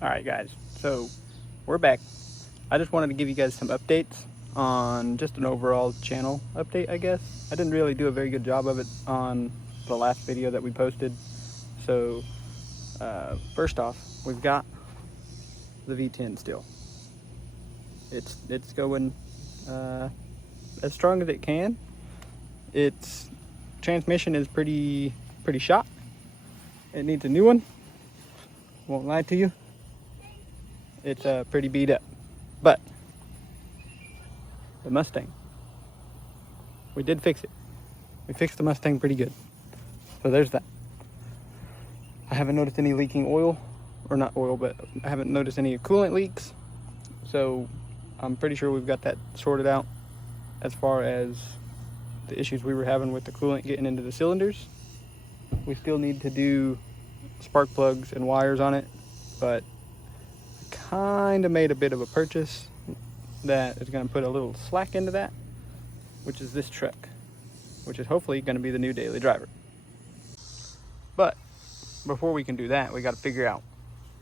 Alright guys, so we're back. I just wanted to give you guys some updates on just an overall channel update, I guess. I didn't really do a very good job of it on the last video that we posted. So first off, we've got the V10 still. It's going as strong as it can. Its transmission is pretty shot. It needs a new one. Won't lie to you. It's pretty beat up. But the Mustang, we did fix it. We fixed the Mustang pretty good. So there's that. I haven't noticed any leaking oil, or not oil, but I haven't noticed any coolant leaks. So I'm pretty sure we've got that sorted out as far as the issues we were having with the coolant getting into the cylinders. We still need to do spark plugs and wires on it, but I kind of made a bit of a purchase that is going to put a little slack into that, which is this truck, which is hopefully going to be the new daily driver. But before we can do that, we got to figure out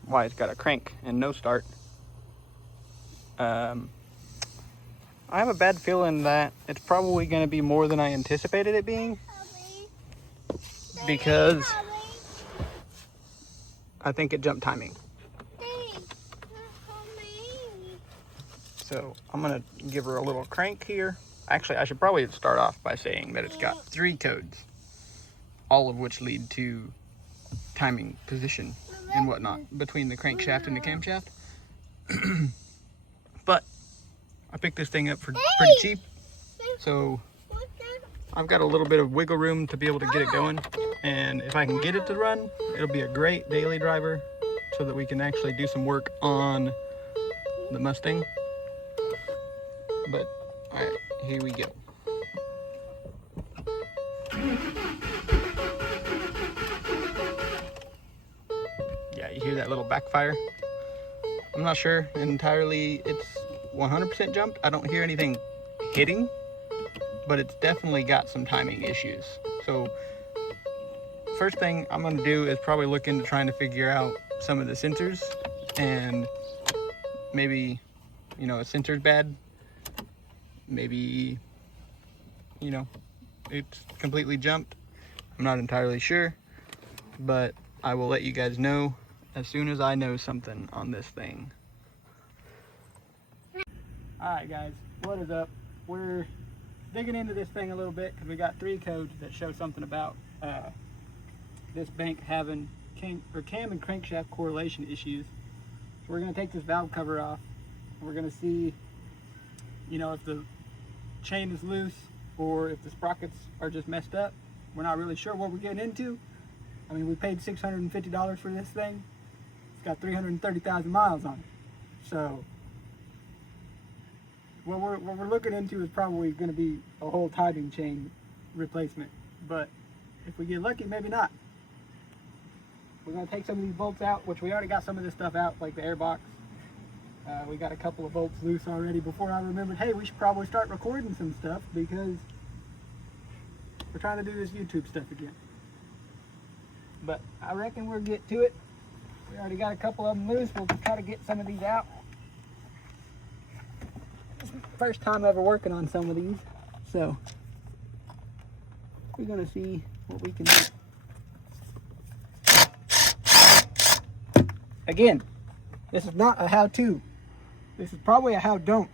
why it's got a crank and no start. I have a bad feeling that it's probably going to be more than I anticipated it being, because I think it jumped timing. So I'm going to give her a little crank here. Actually, I should probably start off by saying that it's got 3 codes, all of which lead to timing, position, and whatnot between the crankshaft and the camshaft. But I picked this thing up for pretty cheap, so I've got a little bit of wiggle room to be able to get it going. And if I can get it to run, it'll be a great daily driver so that we can actually do some work on the Mustang. But all right, here we go. Yeah, you hear that little backfire? I'm not sure entirely it's 100% jumped. I don't hear anything hitting, but it's definitely got some timing issues. So first thing I'm going to do is probably look into trying to figure out some of the sensors, and maybe, a sensor's bad. Maybe, it's completely jumped. I'm not entirely sure, but I will let you guys know as soon as I know something on this thing. Alright guys, what is up? We're digging into this thing a little bit because we got 3 codes that show something about this bank having cam and crankshaft correlation issues. So we're going to take this valve cover off. We're going to see, if the chain is loose or if the sprockets are just messed up. We're not really sure what we're getting into. I mean, we paid $650 for this thing. It's got 330,000 miles on it. So what we're looking into is probably going to be a whole timing chain replacement. But if we get lucky, maybe not. We're going to take some of these bolts out, which we already got some of this stuff out, like the air box. We got a couple of bolts loose already before I remembered, hey, we should probably start recording some stuff because we're trying to do this YouTube stuff again. But I reckon we'll get to it. We already got a couple of them loose. We'll try to get some of these out. It's the first time ever working on some of these, so we're going to see what we can do. Again, this is not a how-to. This is probably a how-don't.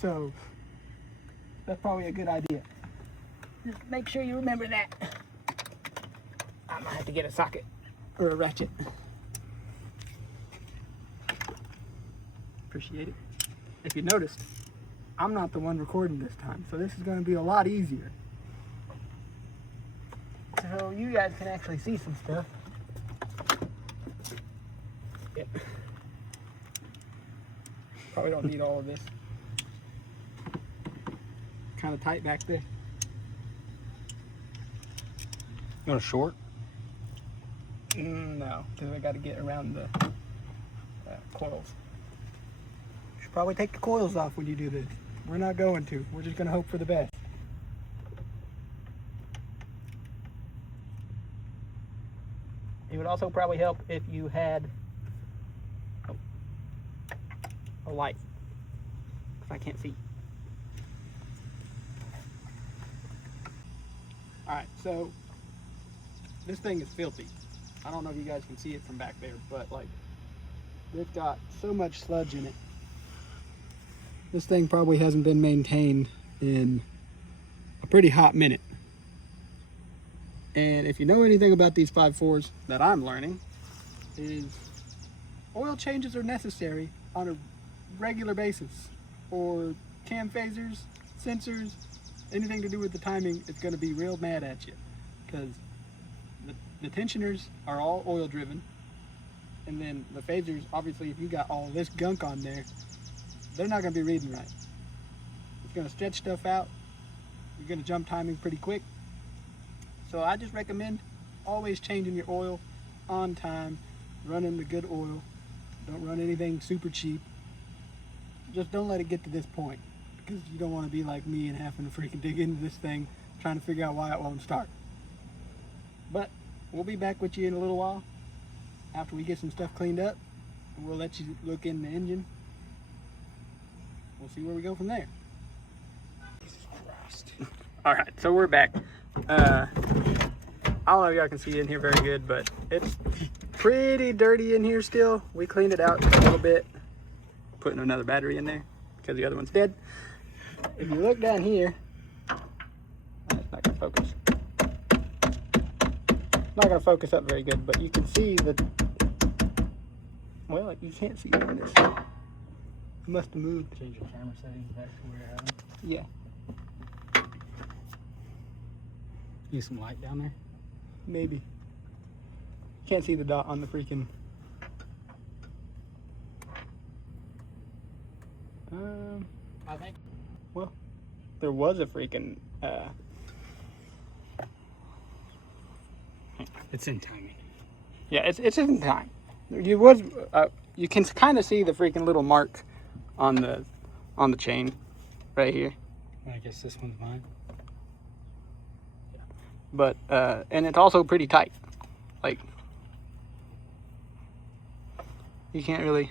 So that's probably a good idea. Just make sure you remember that. I might have to get a socket or a ratchet. Appreciate it. If you noticed, I'm not the one recording this time, so this is going to be a lot easier. So you guys can actually see some stuff. Yep. Probably don't need all of this. Kind of tight back there. You want a short? No, because I got to get around the coils. Should probably take the coils off when you do this. We're not going to. We're just going to hope for the best. It would also probably help if you had a light, because I can't see. Alright, so this thing is filthy. I don't know if you guys can see it from back there, but like, it's got so much sludge in it. This thing probably hasn't been maintained in a pretty hot minute. And if you know anything about these 5.4s that I'm learning, is oil changes are necessary on a regular basis. Or cam phasers, sensors, anything to do with the timing is going to be real mad at you. Because the tensioners are all oil driven. And then the phasers, obviously, if you got all this gunk on there, they're not going to be reading right. It's going to stretch stuff out. You're going to jump timing pretty quick. So I just recommend always changing your oil on time, running the good oil. Don't run anything super cheap. Just don't let it get to this point, because you don't want to be like me and having to freaking dig into this thing trying to figure out why it won't start. But we'll be back with you in a little while after we get some stuff cleaned up. We'll let you look in the engine. We'll see where we go from there. Jesus Christ. All right, so we're back. I don't know if y'all can see it in here very good, but it's pretty dirty in here still. We cleaned it out a little bit, putting another battery in there because the other one's dead. If you look down here, it's not gonna focus. Not gonna focus up very good, but you can see that. Well, you can't see it in this. It must have moved. Change your camera settings back to where you had them. Yeah. Need some light down there? Maybe. Can't see the dot on the freaking. I think. Well, there was a freaking. It's in timing. Yeah, it's in time. You can kind of see the freaking little mark on the chain, right here. I guess this one's mine. But and it's also pretty tight. Like, you can't really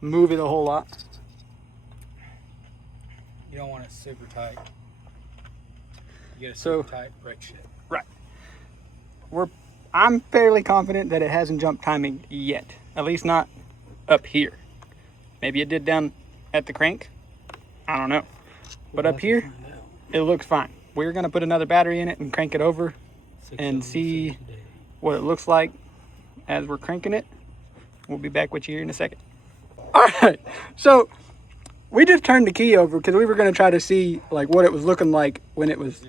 move it a whole lot. You don't want it super tight. You get it So- super tight, break shit. Right. I'm fairly confident that it hasn't jumped timing yet. At least not up here. Maybe it did down at the crank. I don't know. But up here, it looks fine. We're gonna put another battery in it and crank it over and see what it looks like as we're cranking it. We'll be back with you here in a second. All right, so we just turned the key over because we were gonna try to see like what it was looking like when it was,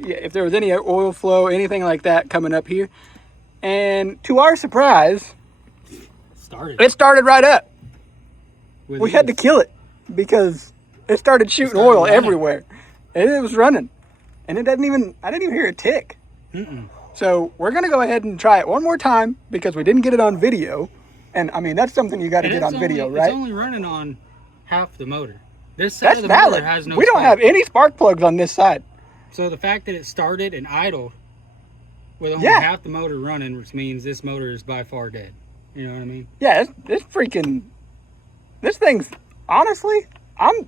yeah, if there was any oil flow, anything like that coming up here. And to our surprise, it started right up. We had to kill it because it started shooting oil everywhere, and it was running. And I didn't even hear it tick. So we're gonna go ahead and try it one more time because we didn't get it on video. And I mean, that's something you got to get on video, right? It's only running on half the motor. This side That's of the valid. motor has no We don't spark. have any spark plugs on this side. So the fact that it started and idled with only Yeah. half the motor running, which means this motor is by far dead. You know what I mean? Yeah, this thing's honestly, I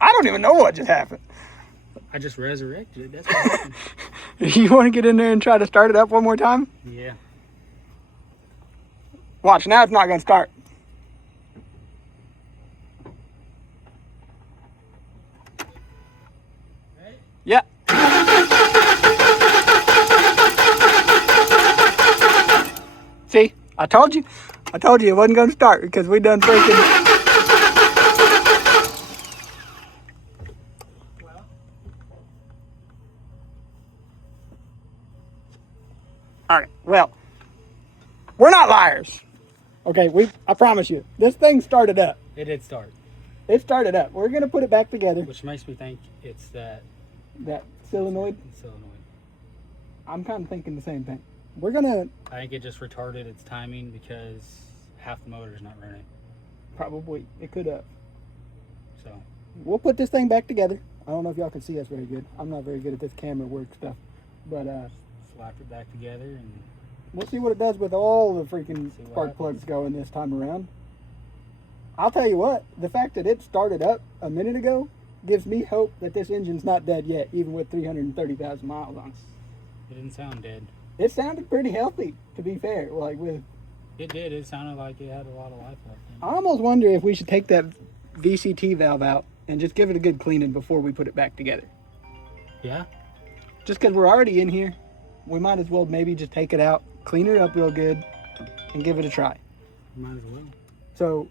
don't even know what just happened. I just resurrected it. That's what happened. You want to get in there and try to start it up one more time? Yeah. Watch, now it's not going to start. Right? Yeah. See, I told you it wasn't going to start because we done freaking. All right, well, we're not liars. Okay, I promise you, this thing started up. It did start. It started up. We're going to put it back together. Which makes me think it's that Solenoid. solenoid. I'm kind of thinking the same thing. We're going to I think it just retarded its timing because half the motor is not running. probably, it could have. So We'll put this thing back together. I don't know if y'all can see us very good. I'm not very good at this camera work stuff. But slap it back together and we'll see what it does with all the freaking See what spark happens. plugs going this time around. I'll tell you what, the fact that it started up a minute ago gives me hope that this engine's not dead yet, even with 330,000 miles on it. It didn't sound dead. It sounded pretty healthy, to be fair. Like with, It did. It sounded like it had a lot of life left in I it. almost wonder if we should take that VCT valve out and just give it a good cleaning before we put it back together. Yeah? Just because we're already in here, we might as well maybe just take it out, clean it up real good, and give it a try. Might as well. So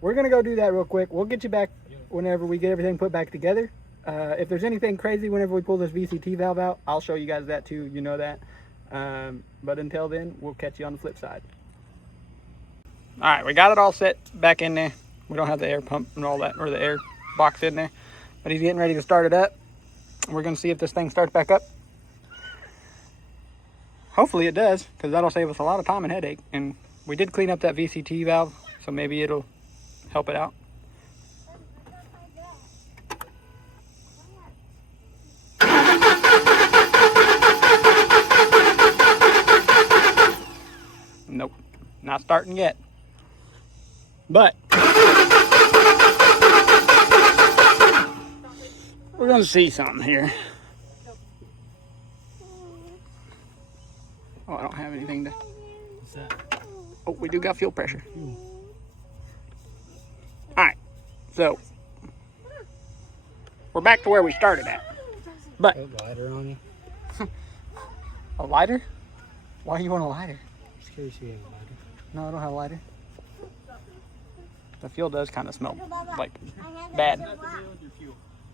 we're gonna go do that real quick. We'll get you back whenever we get everything put back together. If there's anything crazy whenever we pull this VCT valve out, I'll show you guys that too, you know that. But until then, we'll catch you on the flip side. All right, we got it all set back in there. We don't have the air pump and all that, or the air box in there, but he's getting ready to start it up. We're gonna see if this thing starts back up. Hopefully it does, because that'll save us a lot of time and headache. And we did clean up that VCT valve, so maybe it'll help it out. Nope, not starting yet. But we're gonna see something here. Oh, I don't have anything to. What's that? Oh, we do got fuel pressure. Alright, so we're back to where we started at. But Put lighter on you. a lighter? Why do you want a lighter? Just curious if you have a lighter. No, I don't have a lighter. The fuel does kind of smell like bad.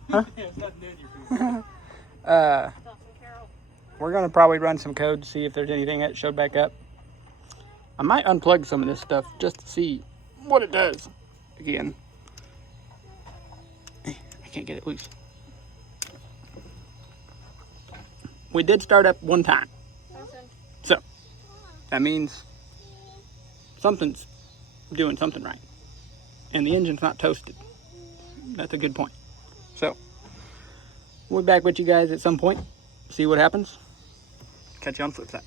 Huh? We're gonna probably run some code to see if there's anything that showed back up. I might unplug some of this stuff just to see what it does. Again, I can't get it loose. We did start up one time, so that means something's doing something right, and the engine's not toasted. That's a good point. So we'll be back with you guys at some point, see what happens. Catch you on the flip side.